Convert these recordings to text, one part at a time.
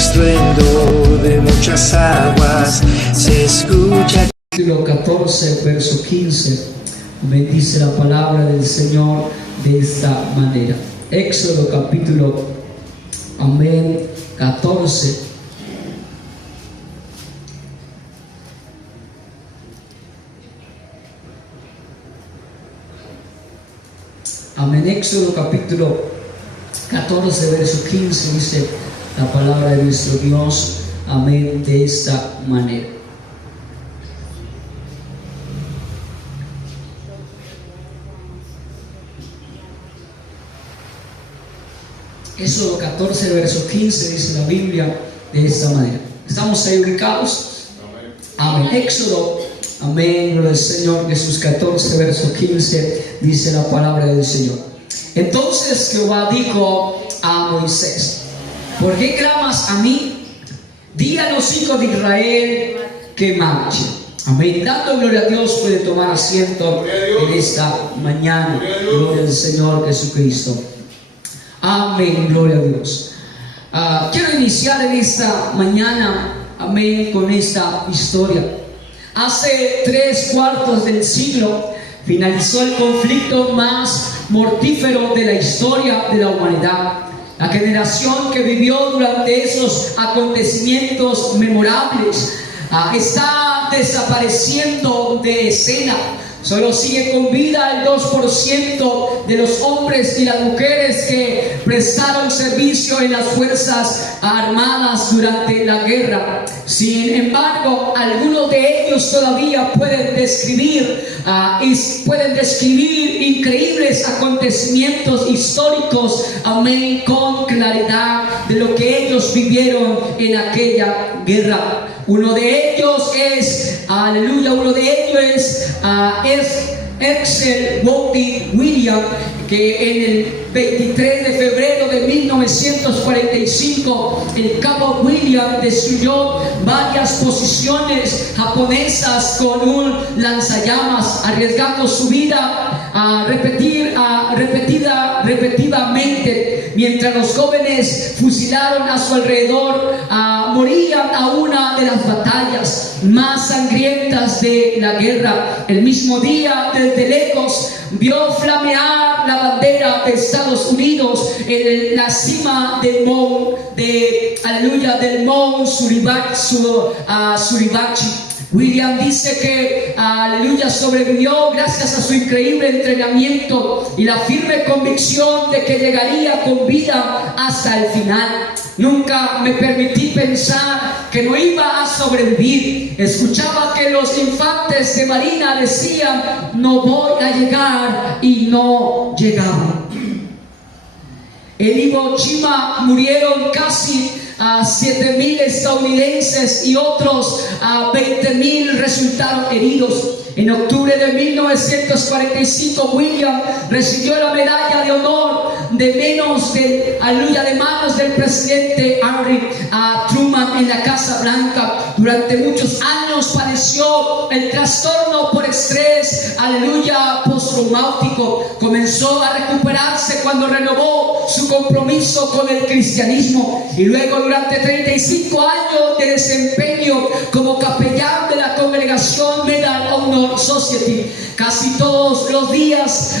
estruendo de muchas aguas se escucha. Capítulo 14, verso 15, bendice la palabra del Señor de esta manera. Éxodo capítulo, amén, 14. Amén. Éxodo capítulo 14, verso 15 dice la palabra de nuestro Dios, amén, de esta manera. Éxodo 14, verso 15 dice la Biblia de esta manera. ¿Estamos ahí ubicados? Amén. Éxodo, amén, gloria al Señor. Jesús 14, verso 15 dice la palabra del Señor. Entonces Jehová dijo a Moisés: ¿por qué clamas a mí? Di a los hijos de Israel que marchen. Amén. Dando gloria a Dios, puede tomar asiento en esta mañana. Gloria al Señor Jesucristo. Amén, gloria a Dios. Quiero iniciar en esta mañana, amén, con esta historia. Hace 3/4 del siglo finalizó el conflicto más mortífero de la historia de la humanidad. La generación que vivió durante esos acontecimientos memorables está desapareciendo de escena. Solo sigue con vida el 2% de los hombres y las mujeres que prestaron servicio en las fuerzas armadas durante la guerra. Sin embargo, algunos de ellos todavía pueden describir increíbles acontecimientos históricos, amén, con claridad de lo que ellos vivieron en aquella guerra. Uno de ellos es, aleluya, es Herschel Gordon Williams, que en el 23 de febrero de 1945 el cabo Williams destruyó varias posiciones japonesas con un lanzallamas, arriesgando su vida repetidamente, mientras los jóvenes fusilaron a su alrededor. Morían a una de las batallas más sangrientas de la guerra. El mismo día, desde lejos, vio flamear la bandera de Estados Unidos en la cima del monte Suribachi. William dice que, aleluya, sobrevivió gracias a su increíble entrenamiento y la firme convicción de que llegaría con vida hasta el final. Nunca me permití pensar que no iba a sobrevivir. Escuchaba que los infantes de marina decían: no voy a llegar, y no llegaban. En Iwo Jima murieron casi 7,000 estadounidenses y otros 20,000 resultaron heridos. En octubre de 1945, William recibió la medalla de honor de manos del presidente Harry Truman en la Casa Blanca. Durante muchos años padeció el trastorno por estrés, postraumático. Comenzó a recuperarse cuando renovó su compromiso con el cristianismo, y luego durante 35 años de desempeño como capellán de la congregación Medal Honor Society, casi todos los días,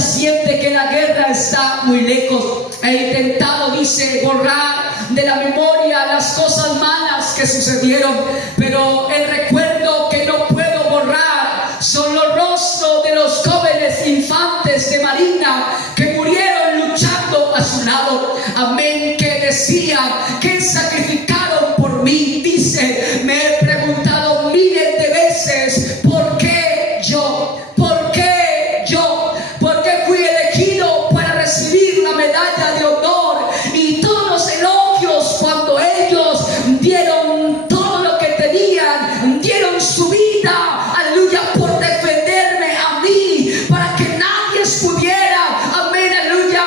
siente que la guerra está muy lejos. He intentado, dice, borrar de la memoria las cosas malas que sucedieron, pero el recuerdo que no puedo borrar son los rostros de los jóvenes infantes de marina que murieron luchando a su lado. Amén, que decían que sacrificaron por mí. Dice: me he preguntado miles de veces, ¿por qué yo? ¿Por qué yo? ¿Por qué fui elegido para recibir la medalla de honor y todos los elogios cuando ellos dieron todo lo que tenían, dieron su vida, aleluya, por defenderme a mí, para que nadie pudiera, amén, aleluya,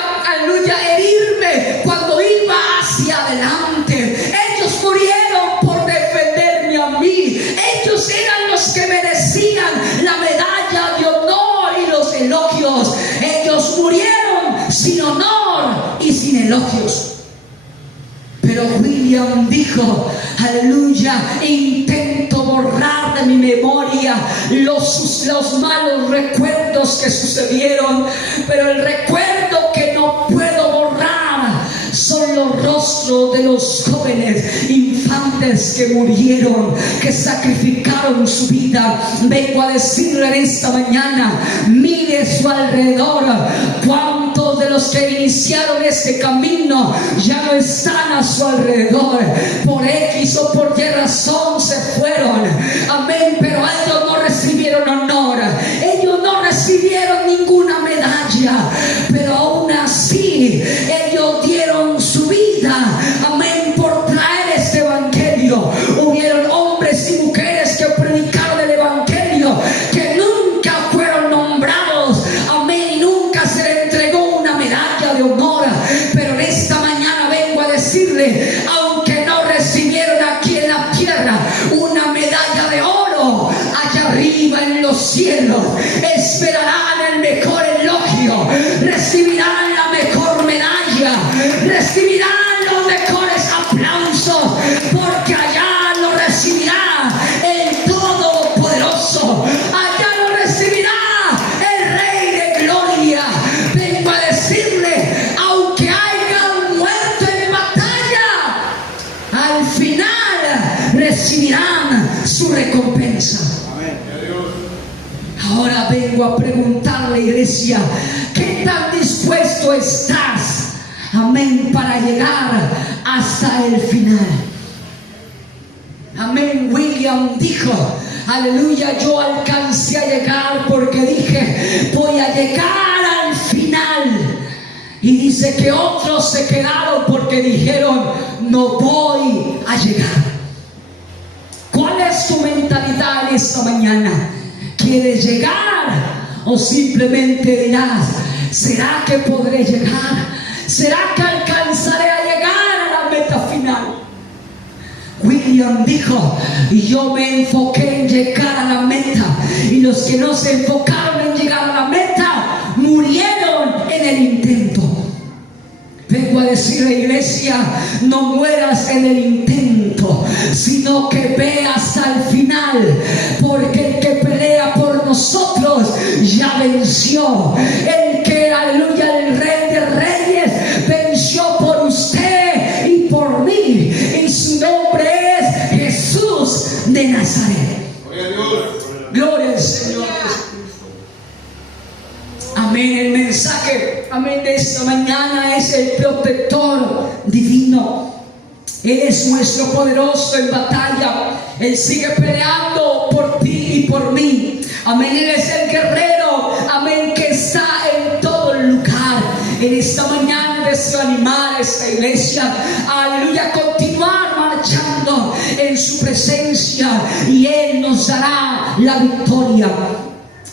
herirme cuando iba hacia adelante? William dijo, aleluya, intento borrar de mi memoria los malos recuerdos que sucedieron, pero el recuerdo que no puedo borrar son los rostros de los jóvenes infantes que murieron, que sacrificaron su vida. Vengo a decirle en esta mañana, mire a su alrededor, cuántos de los que iniciaron este camino ya no están a su alrededor, por X o por Y razón se fueron, amén, pero ellos no recibieron honor, ellos no recibieron ninguna medalla, pero aún así ellos dieron su vida, amén, por traer este evangelio. Hubieron hombres y mujeres que predicaron el evangelio, que nunca fueron nombrados, amén, y nunca se le entregó una medalla de honor, pero en esta mañana vengo a decirle, aunque no recibieron aquí en la tierra una medalla de oro, allá arriba en los cielos esperarán el mejor elogio, recibirán la mejor medalla, recibirán los mejores aplausos, porque allá lo recibirá el Todopoderoso, allá lo recibirá el Rey de Gloria. Vengo a decirle, aunque hayan muerto en batalla, al final recibirán su recompensa. Ahora vengo a preguntarle, iglesia, ¿qué tan dispuesto estás, amén, para llegar hasta el final? Amén. William dijo, aleluya, yo alcancé a llegar porque dije, voy a llegar al final. Y dice que otros se quedaron porque dijeron, no voy a llegar. ¿Cuál es tu mentalidad en esta mañana? ¿Quieres llegar o simplemente dirás, ¿será que podré llegar? ¿Será que alcanzaré a llegar a la meta final? William dijo, y yo me enfoqué en llegar a la meta, y los que no se enfocaron en llegar a la meta murieron en el intento. Vengo a decir, iglesia, no mueras en el intento, sino que ve hasta el final, porque el que pelea por nosotros ya venció. El que, aleluya, el Rey de Reyes venció por usted y por mí, y su nombre es Jesús de Nazaret. Gloria al Señor Jesucristo. Amén. El mensaje, amén, de esta mañana es el protector divino. Él es nuestro poderoso en batalla. Él sigue peleando por ti y por mí. Amén. Él es el guerrero, amén, que está en todo el lugar. En esta mañana deseo animar a esta iglesia, aleluya, a continuar marchando en su presencia, y Él nos dará la victoria.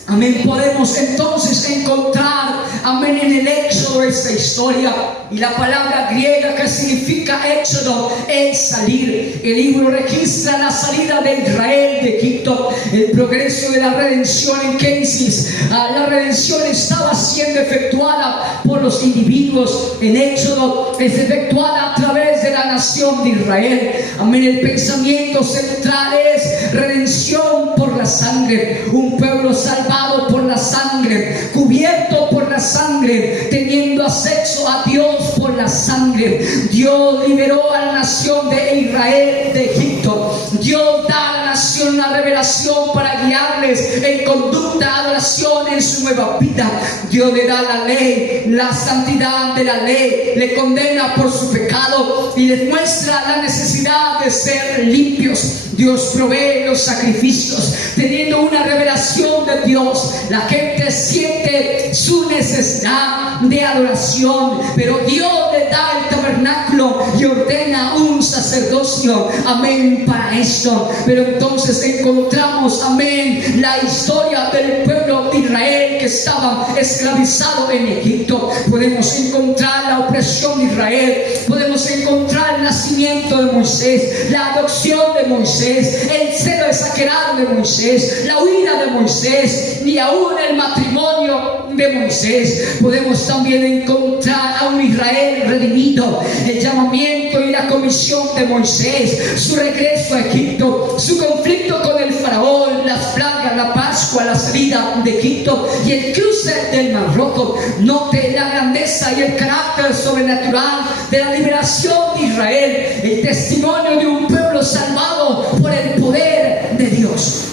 Amén. Podemos entonces encontrar, amén, en el Éxodo esta historia, y la palabra griega que significa Éxodo es salir. El libro registra la salida de Israel de Egipto, el progreso de la redención en Génesis. La redención estaba siendo efectuada por los individuos. En Éxodo es efectuada a través de la nación de Israel. Amén. El pensamiento central es redención por la sangre, un pueblo salvado por la sangre, cubierto por la sangre, teniendo acceso a Dios por la sangre. Dios liberó a la nación de Israel de Egipto. Dios da a la nación la revelación para guiarles en conducta, adoración, en su nueva vida. Dios le da la ley, la santidad de la ley, le condena por su pecado y les muestra la necesidad de ser limpios. Dios provee los sacrificios. Teniendo una revelación de Dios, la gente siente su necesidad de adoración, pero Dios le da el tabernáculo y ordena un sacerdocio, amén, para esto. Pero entonces encontramos, amén, la historia del pueblo de Israel que estaba esclavizado en Egipto. Podemos encontrar la opresión de Israel, podemos encontrar el nacimiento de Moisés, la adopción de Moisés, el celo exagerado de Moisés, la huida de Moisés y aún el matrimonio de Moisés. Podemos también encontrar a un Israel redimido, el llamamiento y la comisión provisión de Moisés, su regreso a Egipto, su conflicto con el faraón, las plagas, la Pascua, la salida de Egipto y el cruce del Mar Rojo. Note la grandeza y el carácter sobrenatural de la liberación de Israel, el testimonio de un pueblo salvado por el poder de Dios.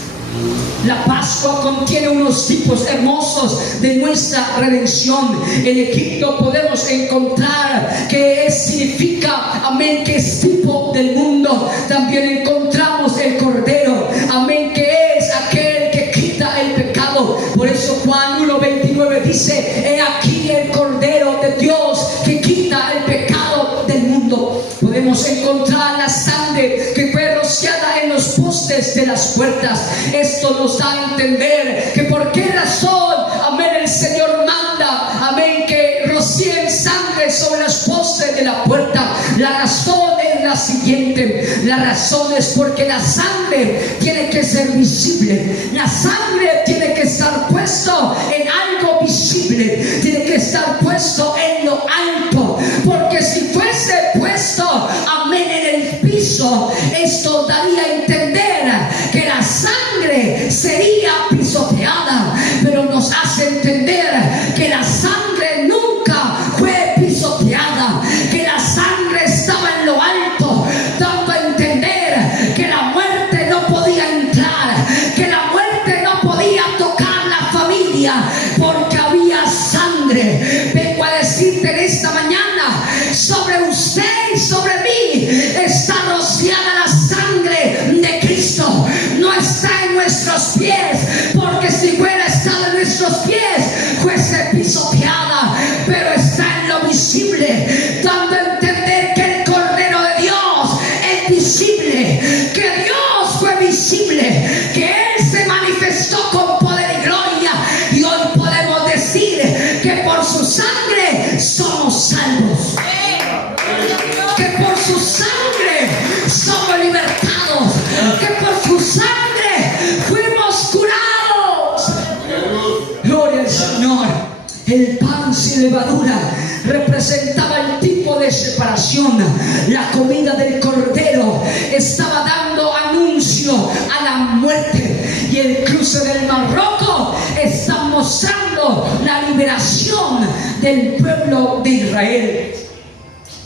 La Pascua contiene unos tipos hermosos de nuestra redención. En Egipto podemos encontrar que significa, amén, que es tipo del mundo. También encontramos el Cordero, amén, que es aquel que quita el pecado. Por eso Juan 1:29 dice: he aquí el Cordero de Dios que quita el pecado del mundo. Podemos encontrar la sangre que fue rociada en los postes de las puertas. Esto nos da a entender que por qué razón, amén, el Señor manda, amén, que rocíen sangre sobre los postes de la puerta. La razón es la siguiente: la razón es porque la sangre tiene que ser visible. La sangre tiene que estar puesto en algo visible, tiene que estar puesto en lo alto, porque si fuese puesto, amén, en el piso, esto daría a entender que la sangre sería pisoteada, pero nos hace entender que la sangre nunca fue pisoteada, que la sangre estaba en lo alto, dando a entender que la muerte no podía entrar, que la muerte no podía tocar la familia, porque había sangre. Vengo a decirte en esta mañana: sobre usted y sobre mí está rociada la sangre de Cristo. No está en nuestros pies, porque si fuera estado en nuestros pies fuese pisoteada, pero está en lo visible, dando a entender que el Cordero de Dios es visible, que Dios fue visible, que Él se manifestó con poder y gloria, y hoy podemos decir que por su sangre somos salvos, que por su sangre somos libertados, que por su sangre fuimos curados. Gloria al Señor. El pan sin levadura representaba el tipo de separación. La comida del Cordero estaba dando anuncio a la muerte, y el cruce del Mar Rojo está mostrando la liberación del pueblo de Israel.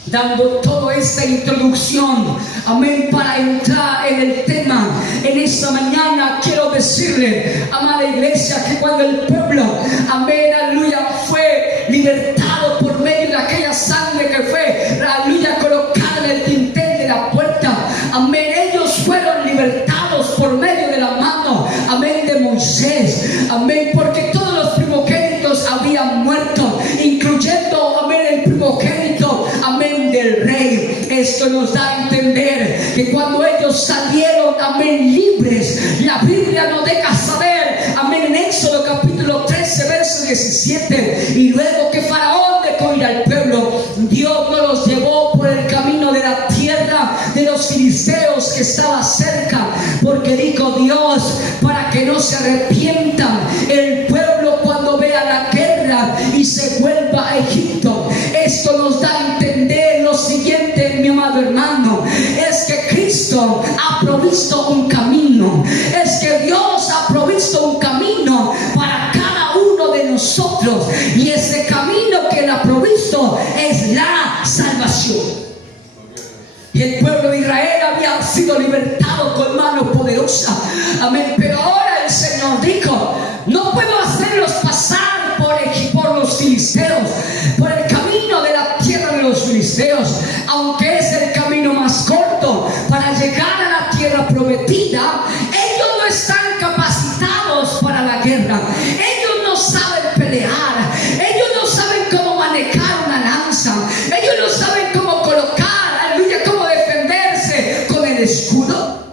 Dando toda esta introducción, amén, para entrar en el tema, en esta mañana quiero decirle, amada iglesia, que cuando el pueblo, amén, aleluya, fue libertado por medio de aquella sangre que fue, aleluya, colocada en el dintel de la puerta, amén, ellos fueron libertados por medio de la mano, amén, de Moisés, amén, porque todos los primogénitos habían muerto, incluyendo, amén, el primogénito, amén, del rey. Esto nos da a entender que cuando ellos salieron, amén, libres, la Biblia nos deja saber, amén, en Éxodo capítulo 13 verso 17: y luego que Faraón dejó ir al pueblo, Dios no los llevó por el camino de la tierra de los filisteos que estaba cerca, porque dijo Dios, para que no se arrepientan el pueblo cuando vea la guerra y se vuelva a Egipto. Esto nos da a entender lo siguiente, mi amado hermano: es que Cristo ha provisto un camino, es que Dios ha provisto un camino para cada uno de nosotros, y ese camino que Él ha provisto es la salvación. Y el pueblo de Israel había sido libertado con mano poderosa, amén, pero ahora el Señor dijo: no puedo hacerlos pasar por los filisteos, por el camino de la tierra de los filisteos, aunque es el camino más corto para llegar a la tierra prometida. Ellos no están capacitados para la guerra, ellos no saben pelear, ellos no saben cómo manejar una lanza, ellos no saben cómo colocar, aleluya, cómo defenderse con el escudo.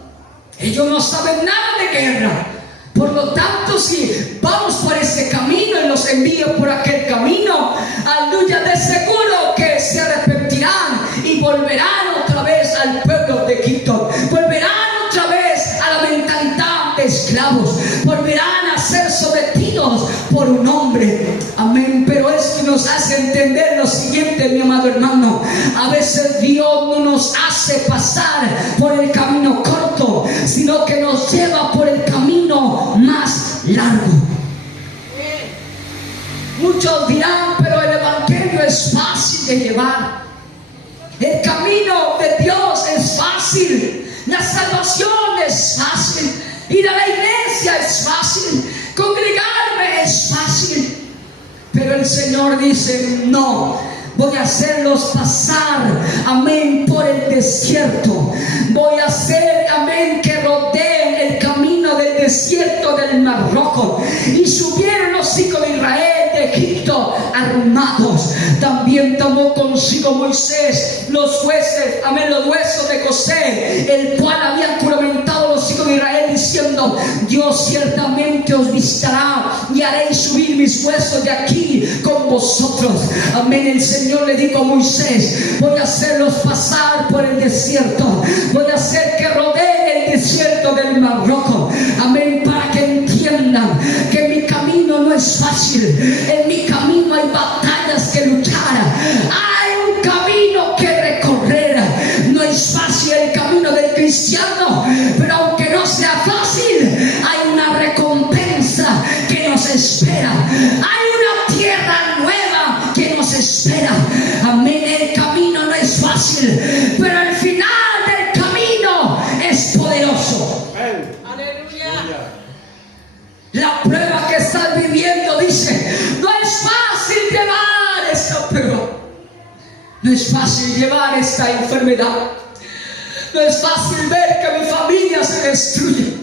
Ellos no saben nada de guerra. Por lo tanto, si vamos por ese camino y los envío por aquel camino, aleluya, de seguro que se arrepentirán y volverán otra vez al pueblo de Egipto, volverán otra vez a la mentalidad de esclavos, volverán a ser sometidos por un hombre, amén. Pero esto nos hace entender lo siguiente, mi amado hermano: a veces Dios no nos hace hace pasar por el camino corto, sino que nos lleva por el camino más largo. Muchos dirán, pero el evangelio es fácil de llevar. El camino de Dios es fácil. La salvación es fácil. Ir a la iglesia es fácil. Congregarme es fácil. Pero el Señor dice, no. Voy a hacerlos pasar, amén, por el desierto. Voy a hacer, amén, que rodeen el camino del desierto del Mar Rojo. Y subieron los hijos de Israel de Egipto armados. También tomó consigo Moisés los jueces, amén, los huesos de José, el cual habían juramentado los hijos de Israel, diciendo, Dios ciertamente os visitará y haréis subir mis huesos de aquí con vosotros. Amén. El Señor le dijo a Moisés, voy a hacerlos pasar por el desierto. Voy a hacer que rodeen el desierto del Mar Rojo. Amén. Para que entiendan que mi camino no es fácil. En mi camino hay batallas que luchar. Hay un camino que recorrer. No es fácil el camino del cristiano, pero aunque no sea fácil, hay una recompensa que nos espera. Hay una tierra nueva que nos espera. Amén. El camino no es fácil, pero el final del camino es poderoso. Aleluya. La prueba que estás viviendo dice, no es fácil llevar esta prueba. No es fácil llevar esta enfermedad. No es fácil ver que mi familia se destruye.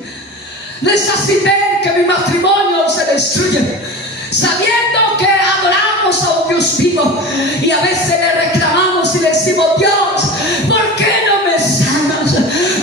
No es fácil ver que mi matrimonio se destruye, sabiendo que adoramos a un Dios vivo. Y a veces le reclamamos y le decimos, Dios, ¿por qué no me sanas?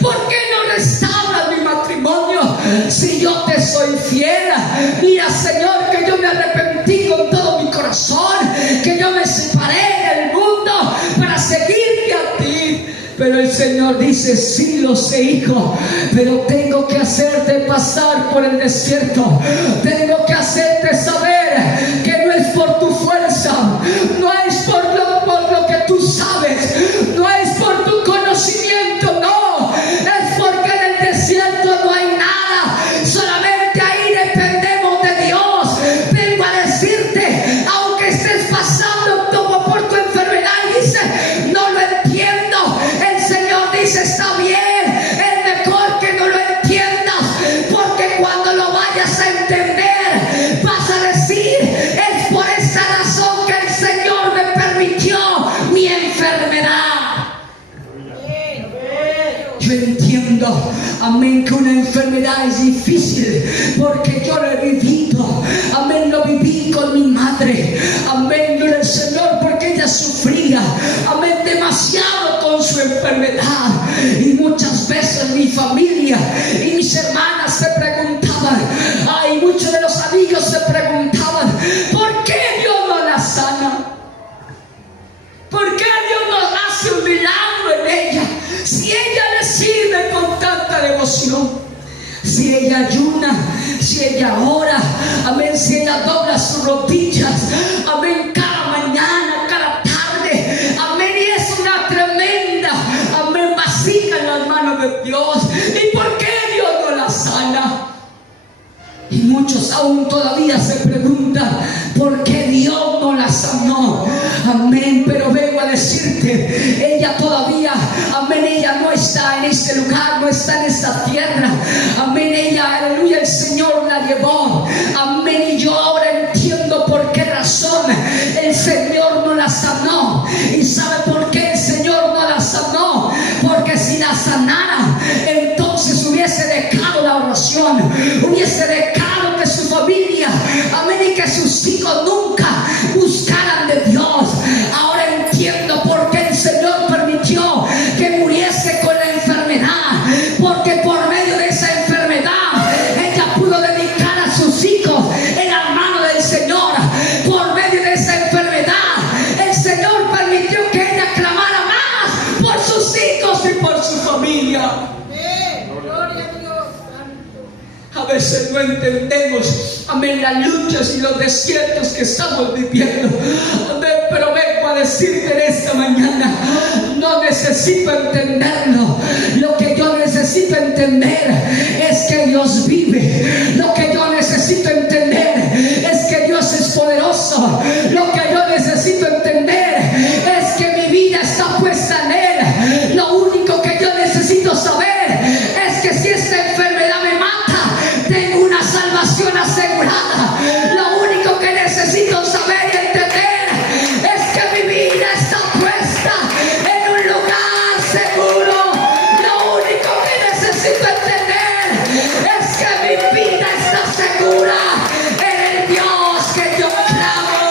¿Por qué no restauras mi matrimonio? Si yo te soy fiel. Mira, Señor, que yo me arrepentí con todo mi corazón, que yo me separé del mundo para seguirte a ti. Pero el Señor dice, sí lo sé, hijo, pero tengo que hacerte pasar por el desierto. Tengo que hacerte saber que no es por tu fuerza, no es por lo que tú sabes, no es por tu conocimiento, no, es porque en el desierto no hay nada. Solamente ahí dependemos de Dios. Vengo a decirte, aunque estés pasando por tu enfermedad y dices, no lo entiendo, el Señor dice, está bien, es mejor que no lo entiendas, porque cuando lo vayas a entender, vas a decir, es por esa razón que el Señor me permitió mi enfermedad. Yo entiendo, amén, que una enfermedad es difícil, porque yo lo he vivido. Amén, lo viví con mi madre. Amén, gloria al Señor, porque ella sufría, amén, demasiado con su enfermedad. Y muchas veces mi familia y mis hermanas se preguntaban, ay, muchos de los amigos se preguntaban, ¿por qué Dios no la sana? ¿Por qué Dios no hace un milagro en ella? Si ella le sirve con tanta devoción, si ella ayuna, si ella ora, amén, si ella dobla sus rodillas, amén, cada mañana, cada tarde, amén, y es una tremenda, amén, vasija en las manos de Dios. ¿Y por qué Dios no la sana? Y muchos aún todavía se preguntan, ¿por qué Dios no la sanó? Amén, pero vengo a decirte, ella todavía, amén, ella no está en este lugar, no está en esta tierra. Amén, ella, aleluya, el Señor la llevó. Amén, y yo ahora entiendo por qué razón el Señor no la sanó. ¿Y sabe por qué el Señor no la sanó? Porque si la sanara, entonces hubiese dejado la oración, hubiese dejado que su familia, amén, y que sus hijos nunca buscaran de Dios. Ahora entiendo por qué el Señor permitió que muriese con la enfermedad, porque por medio de esa enfermedad ella pudo dedicar a sus hijos en las manos del Señor. Por medio de esa enfermedad el Señor permitió que ella clamara más por sus hijos y por su familia. Gloria a Dios. A veces no entendemos, amén, las luchas y los desiertos que estamos viviendo. Amén, pero vengo a decirte en esta mañana, no necesito entenderlo. Lo que yo necesito entender es que Dios vive. Lo que yo necesito entender es que Dios es poderoso. Lo que yo necesito entender es que mi vida está puesta en Él. Lo único que yo necesito saber es que si esta enfermedad me mata, tengo una salvación asegurada. Lo único que necesito saber y entender es que mi vida está puesta en un lugar seguro. Lo único que necesito entender es que mi vida está segura en el Dios que yo clamo.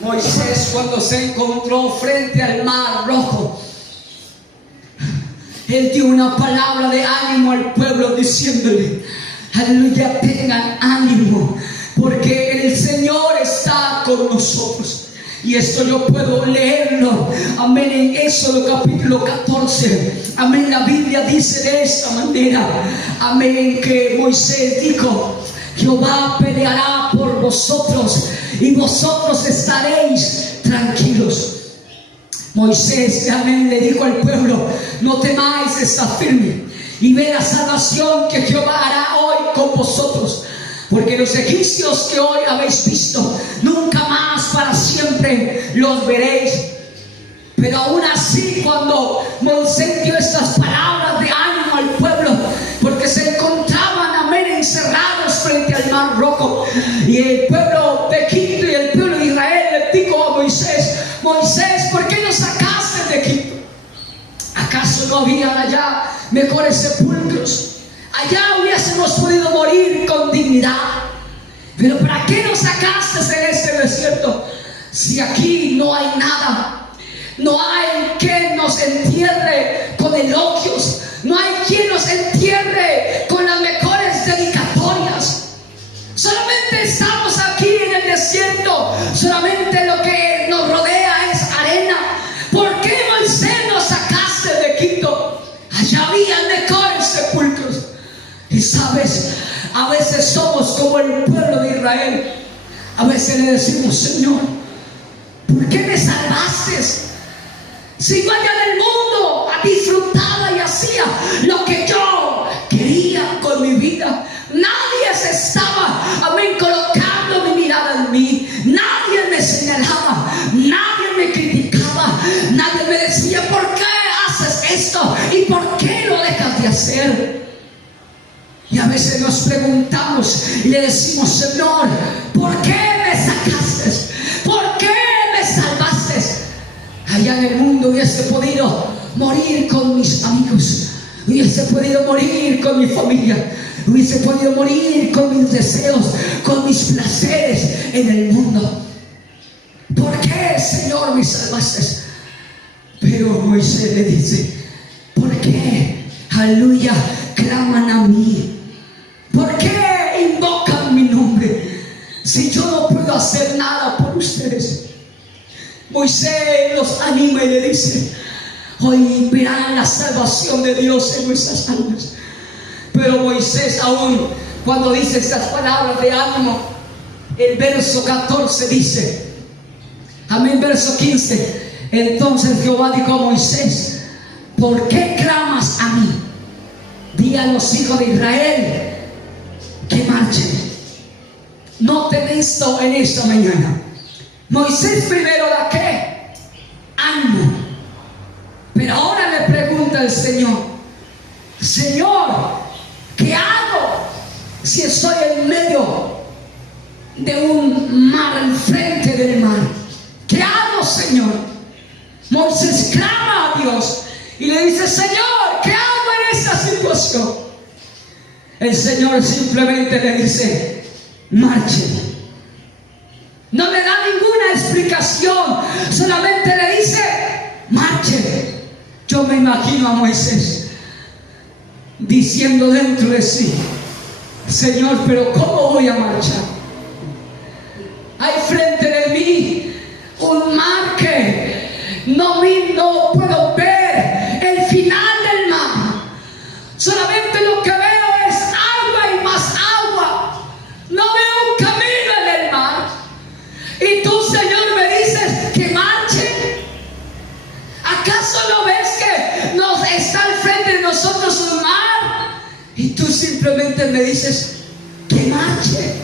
Moisés, cuando se encontró frente al mar rojo, él dio una palabra de ánimo al pueblo diciéndole: aleluya, tengan ánimo, porque el Señor está con nosotros. Y esto yo puedo leerlo, amén, en Éxodo capítulo 14. Amén, la Biblia dice de esta manera, amén, que Moisés dijo: Jehová peleará por vosotros y vosotros estaréis tranquilos. Moisés, amén, le dijo al pueblo: no temáis, está firme y ve la salvación que Jehová hará hoy con vosotros, porque los egipcios que hoy habéis visto, nunca más para siempre los veréis. Pero aún así, cuando Moisés dio estas palabras de ánimo al pueblo, porque se encontraban, amén, encerrados frente al mar rojo, y el pueblo de Egipto y el pueblo de Israel le dijo a Moisés: Moisés, ¿por qué nos sacaste de Egipto? ¿Acaso no habían allá mejores sepulcros? Allá hubiésemos podido morir con dignidad. Pero ¿para qué nos sacaste en este desierto? Si aquí no hay nada, no hay quien nos entierre con elogios, no hay quien nos entierre con las mejores dedicatorias. Solamente estamos aquí en el desierto, solamente lo que nos rodea es arena. ¿Por qué, Moisés, nos sacaste de Egipto? Allá había mejores sepulcros. Y sabes, a veces somos como el pueblo de Israel. A veces le decimos: Señor, ¿por qué me salvaste? Si yo allá en el mundo disfrutaba y hacía lo que yo quería con mi vida. Nadie se estaba, amén, colocando mi mirada en mí. Nadie me señalaba, nadie me criticaba, nadie me decía: ¿por qué haces esto? ¿Y por qué lo dejas de hacer? Y a veces nos preguntamos y le decimos: Señor, ¿por qué me sacaste? ¿Por qué me salvaste? Allá en el mundo hubiese podido morir con mis amigos, hubiese podido morir con mi familia, hubiese podido morir con mis deseos, con mis placeres en el mundo. ¿Por qué, Señor, me salvaste? Pero Moisés le dice: ¿por qué, aleluya, claman a mí? ¿Por qué invocan mi nombre si yo no puedo hacer nada por ustedes? Moisés los anima y le dice: hoy verán la salvación de Dios en nuestras almas. Pero Moisés, aún cuando dice estas palabras de ánimo, el verso 14 dice, amén, verso 15: entonces Jehová dijo a Moisés: ¿por qué clamas a mí? Di a los hijos de Israel que marchen. Noten esto en esta mañana. Moisés primero da ¿qué? Ánimo. Pero ahora le pregunta el Señor: Señor, ¿qué hago si estoy en medio de un mar, al frente del mar? ¿Qué hago, Señor? Moisés clama a Dios y le dice: Señor, ¿qué hago en esta situación? El Señor simplemente le dice: marchen. No le da ninguna explicación, solamente le dice: marchen. Yo me imagino a Moisés diciendo dentro de sí: Señor, pero ¿cómo voy a marchar? Hay frente de mí un mar que no no puedo ver el final del mar. Solamente lo que veo es agua y más agua. No veo un camino en el mar. Y tú, Señor, me dices que marche. ¿Acaso no ves que nos está al frente de nosotros un mar? Y tú simplemente me dices que marche.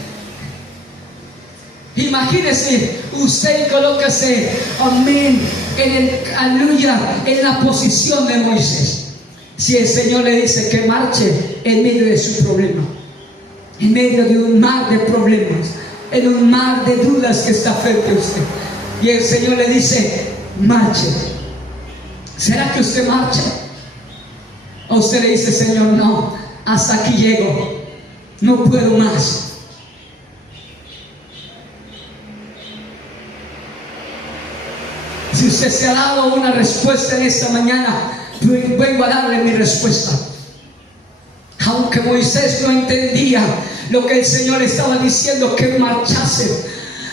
Imagínese usted y colóquese, amén, aleluya, en la posición de Moisés. Si el Señor le dice que marche en medio de su problema, en medio de un mar de problemas, en un mar de dudas que está frente a usted, y el Señor le dice, marche, ¿será que usted marcha? O usted le dice, Señor, no, hasta aquí llego, no puedo más. Si usted se ha dado una respuesta en esta mañana, vengo a darle mi respuesta. Aunque Moisés no entendía lo que el Señor estaba diciendo, que marchase,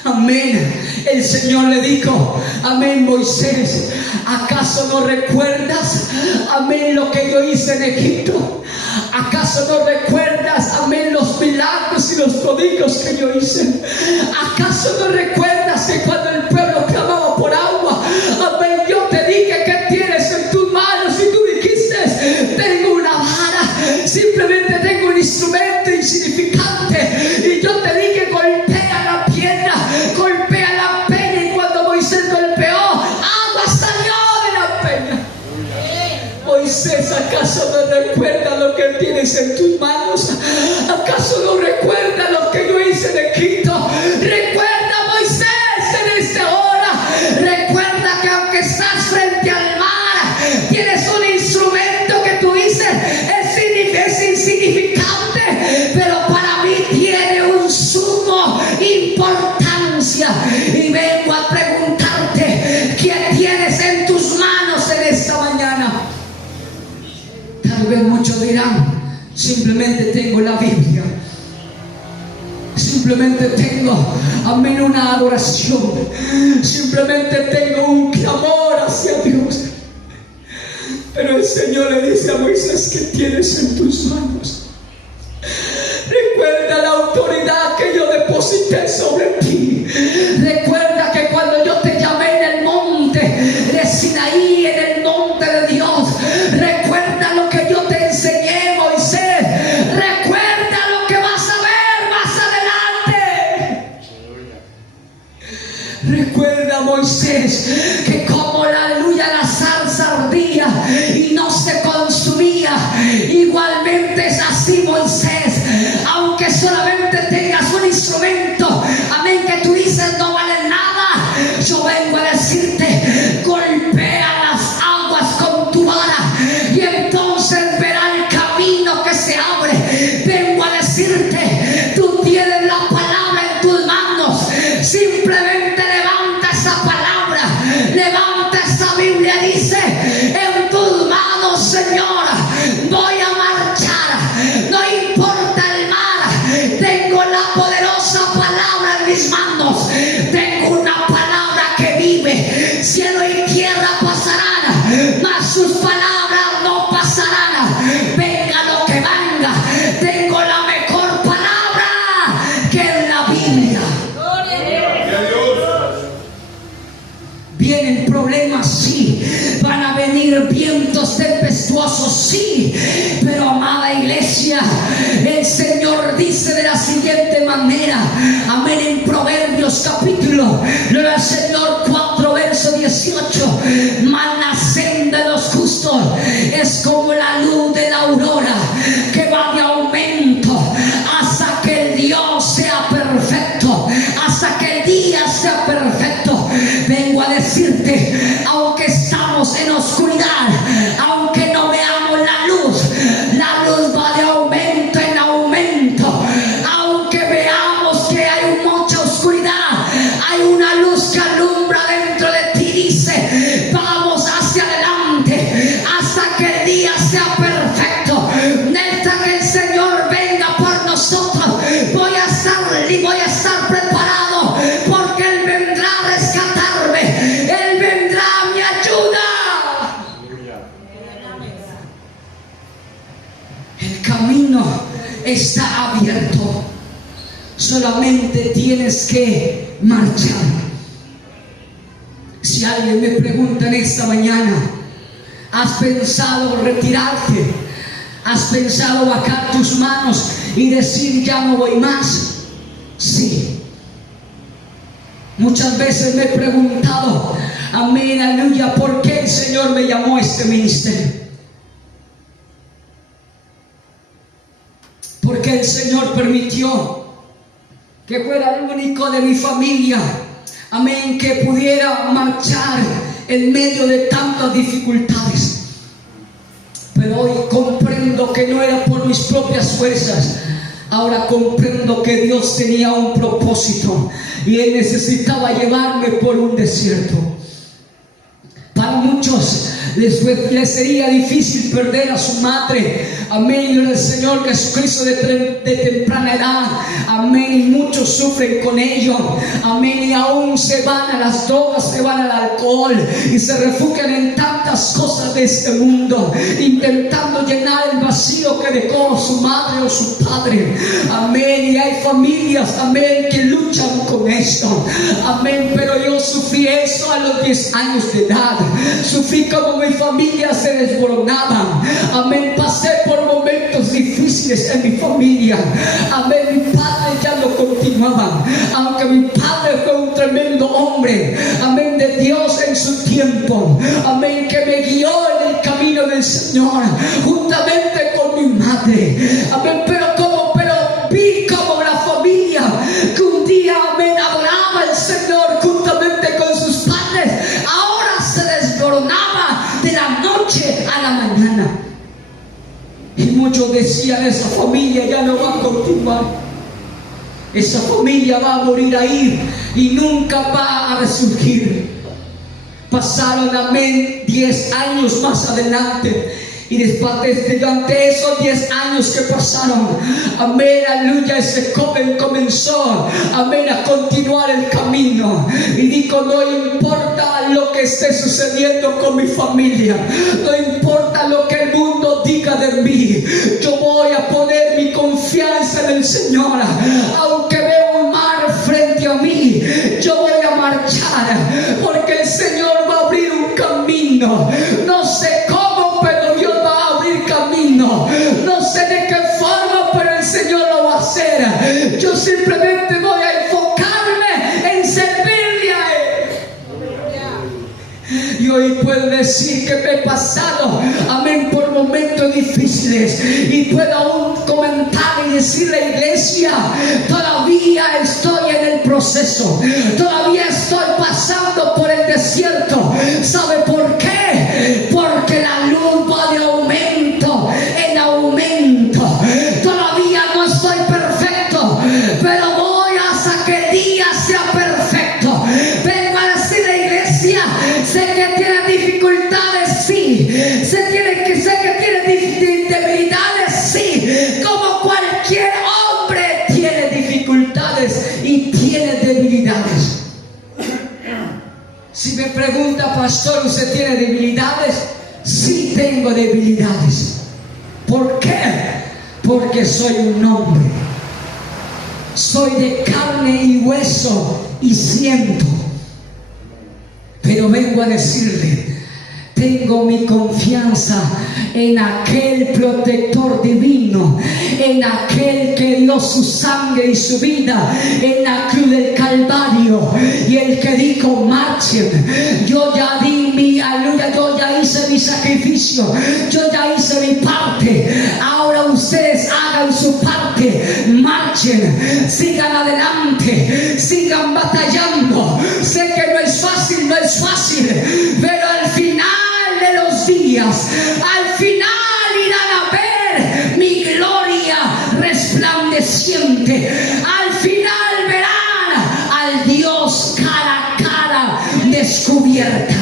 amén, el Señor le dijo, amén, Moisés, ¿acaso no recuerdas, amén, lo que yo hice en Egipto? ¿Acaso no recuerdas, amén, los milagros y los prodigios que yo hice? ¿Acaso no recuerdas que cuando el pueblo clamaba por agua, amén, yo te dije que tienes en tus manos y tú dijiste, tengo una vara, simplemente tengo un instrumento insignificante, y yo te dije, golpea la piedra, golpea la peña, y cuando Moisés golpeó, agua salió de la peña. Moisés, ¿acaso no recuerda lo que tienes en tus manos? ¿Acaso no recuerda lo que yo hice en Egipto? Recuerda, Moisés, en esta hora, recuerda que aunque estás frente al mar, tienes un instrumento que tú dices es insignificante, pero para mí tiene un sumo importancia. Y vengo a preguntarte, ¿qué tienes en tus manos en esta mañana? Tal vez muchos dirán, simplemente tengo la Biblia, simplemente tengo, amén, una adoración, simplemente tengo un clamor hacia Dios. Pero el Señor le dice a Moisés, ¿qué tienes en tus manos? Recuerda la autoridad que yo deposité sobre ti. Recuerda que cuando yo te llamé en el monte de Sinaí, en el monte de Dios, recuerda lo que yo te enseñé, Moisés. Recuerda lo que vas a ver más adelante. Recuerda, Moisés, que como la aleluya, la zarza ardía y no se consumía, igualmente es así, Moisés. Aunque solamente tengas un instrumento, amén, que tú dices no vale nada, yo vengo a decirte, golpea las aguas con tu vara y entonces verá el camino que se abre. Vengo a decirte, tú tienes la palabra en tus manos, simplemente levanta esa palabra, levanta esa Biblia, dice, en tus manos, Señor, voy a marchar, no importa el mar, tengo la poderosa palabra en mis manos, tengo una palabra que vive, cielo y tierra pasarán, mas sus palabras no pasarán, venga lo que venga, tengo la mejor palabra que es la Biblia. Vienen problemas, sí, van a venir vientos tempestuosos, sí, pero amada iglesia, el Señor dice de la siguiente manera, amén, en Proverbios capítulo, gloria al Señor, 4 verso 18, mas la senda de los justos es como la luz de la aurora, que va de aumento hasta que el Dios sea perfecto, hasta que el día sea perfecto. Vengo a decirte, aunque estamos en oscuridad, aunque no veamos la luz va de aumento en aumento. Aunque veamos que hay mucha oscuridad, hay una luz que alumbra camino está abierto. Solamente tienes que marchar. Si alguien me pregunta en esta mañana, ¿has pensado retirarte? ¿Has pensado bajar tus manos y decir ya no voy más? Sí. Muchas veces me he preguntado, amén, aleluya, ¿por qué el Señor me llamó a este ministerio? Porque el Señor permitió que fuera el único de mi familia, amén, que pudiera marchar en medio de tantas dificultades. Pero hoy comprendo que no era por mis propias fuerzas. Ahora comprendo que Dios tenía un propósito y Él necesitaba llevarme por un desierto. Para muchos les sería difícil perder a su madre, amén, el Señor Jesucristo de temprana edad, amén, y muchos sufren con ello, amén, y aún se van a las drogas, se van al alcohol y se refugian en tantas cosas de este mundo, intentando llenar el vacío que dejó su madre o su padre, amén, y hay familias, amén, que luchan con esto, amén, pero yo sufrí eso a los 10 años de edad. Sufrí como mi familia se desmoronaba, amén, pasé por momentos difíciles en mi familia, amén, mi padre ya no continuaba, aunque mi padre fue un tremendo hombre, amén, de Dios en su tiempo, amén, que me guió en el camino del Señor, juntamente con mi madre, amén, pero vi como la familia que un día, amén, adoraba al Señor juntamente con sus padres, ahora se desmoronaba de la noche a la mañana. Y muchos decían, esa familia ya no va a continuar, esa familia va a morir ahí y nunca va a resurgir. Pasaron, amén, 10 años más adelante. Y después durante esos 10 años que pasaron, amén, aleluya, ese joven comenzó, amén, a continuar el camino. Y dijo, no importa lo que esté sucediendo con mi familia, no importa lo que el mundo diga de mí, yo voy a poner mi confianza en el Señor. Aunque veo un mar frente a mí, yo voy a marchar, porque el Señor va a abrir un camino. No sé cómo, pero Dios va a abrir camino. No sé de qué forma, pero el Señor lo va a hacer. Yo simplemente voy a enfocarme en servirle a Él. Y hoy puedo decir que me he pasado, amén, por momentos difíciles, y puedo aún comentar y decirle a la iglesia, todavía estoy en el proceso, todavía estoy pasando por el desierto. ¿Sabe por qué? Porque la luz va de aumento en aumento. Todavía no estoy perfecto, pero voy hasta que el día sea perfecto. Vengo a decir a la iglesia, sé que tiene dificultades, sí, sé que tiene debilidades, sí, como cualquier hombre tiene dificultades y tiene debilidades. Si me pregunta, pastor, ¿usted tiene debilidades? Sí, tengo debilidades. ¿Por qué? Porque soy un hombre, soy de carne y hueso y siento. Pero vengo a decirle, tengo mi confianza en aquel protector divino, en aquel que dio su sangre y su vida en la cruz del Calvario, y el que dijo, marchen. Yo ya di mi aleluya, yo ya hice mi sacrificio, yo ya hice mi parte. Ahora ustedes hagan su parte, marchen, sigan adelante, sigan batallando. Sé que no es fácil, pero al final de los días, al final irán a ver mi gloria resplandeciente. Al final verán al Dios cara a cara, descubierta.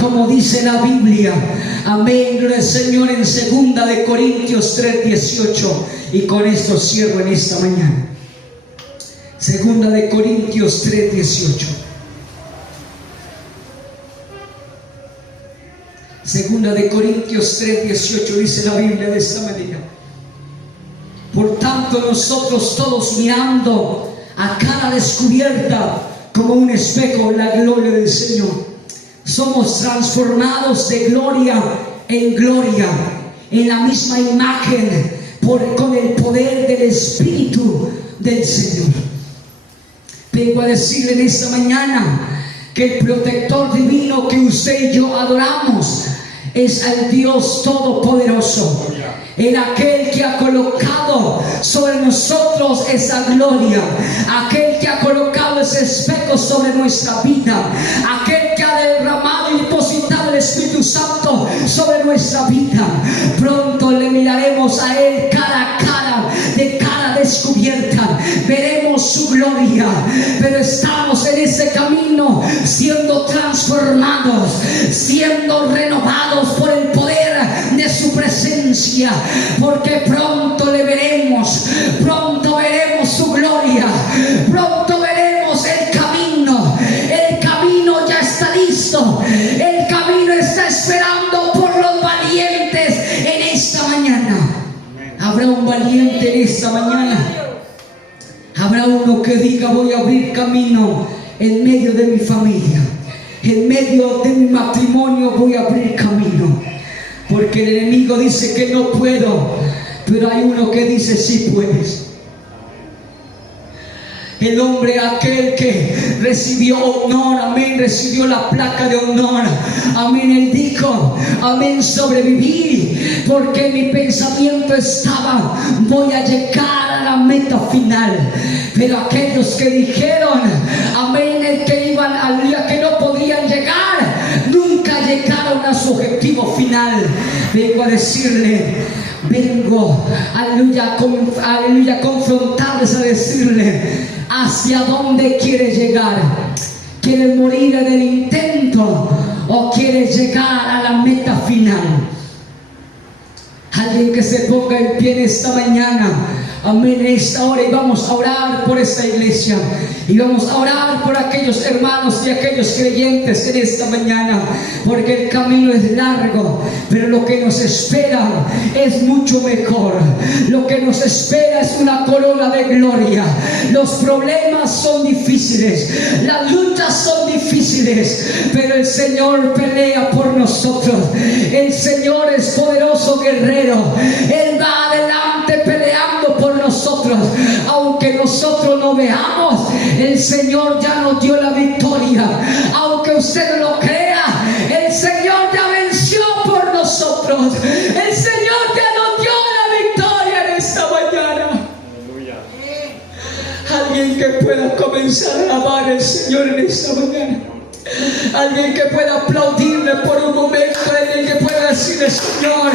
Como dice la Biblia, amén, gloria al Señor, en 2 de Corintios 3:18, y con esto cierro en esta mañana. 2 de Corintios 3:18. Segunda de Corintios 3:18 dice la Biblia de esta manera: Por tanto, nosotros todos mirando a cara descubierta como un espejo la gloria del Señor, somos transformados de gloria en gloria, en la misma imagen, con el poder del Espíritu del Señor. Vengo a decirle en esta mañana que el protector divino que usted y yo adoramos es al Dios Todopoderoso, en aquel que ha colocado sobre nosotros esa gloria, aquel que ha colocado ese espejo sobre nuestra vida, aquel que ha derramado y depositado el Espíritu Santo sobre nuestra vida. Pronto le miraremos a Él cara a cara, de cara descubierta, veremos su gloria, pero estamos en ese camino siendo transformados, siendo renovados por el poder de su presencia, porque pronto le veremos, pronto veremos su gloria, pronto veremos el camino ya está listo, el camino está esperando por los valientes en esta mañana. Habrá un valiente en esta mañana, habrá uno que diga: voy a abrir camino en medio de mi familia, en medio de mi matrimonio voy a abrir camino, porque el enemigo dice que no puedo, pero hay uno que dice: sí puedes. El hombre aquel que recibió honor, amén, recibió la placa de honor, amén, él dijo: amén, sobreviví, porque mi pensamiento estaba: voy a llegar a la meta final. Pero aquellos que dijeron, amén, el que iban al día que no podían llegar, nunca llegaron a su objetivo final. Vengo a decirle, aleluya, a confrontarles, a decirle: ¿hacia dónde quieres llegar? ¿Quieres morir en el intento o quieres llegar a la meta final? Alguien que se ponga en pie en esta mañana, amén, en esta hora, y vamos a orar por esta iglesia, y vamos a orar por aquellos hermanos y aquellos creyentes en esta mañana, porque el camino es largo, pero lo que nos espera es mucho mejor. Lo que nos espera es una corona de gloria. Los problemas son difíciles, las luchas son difíciles, pero el Señor pelea por nosotros. El Señor es poderoso guerrero, Él va adelante peleando por nosotros. Aunque nosotros no veamos, el Señor ya nos dio la victoria. Aunque usted no lo crea, el Señor ya venció por nosotros. El Señor ya nos dio la victoria en esta mañana. Alguien que pueda comenzar a alabar al Señor en esta mañana, alguien que pueda aplaudirle por un momento, alguien que pueda decirle: Señor,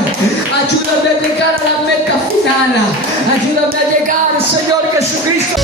ayúdame a llegar a la meta final, ayúdame a llegar, Señor Jesucristo.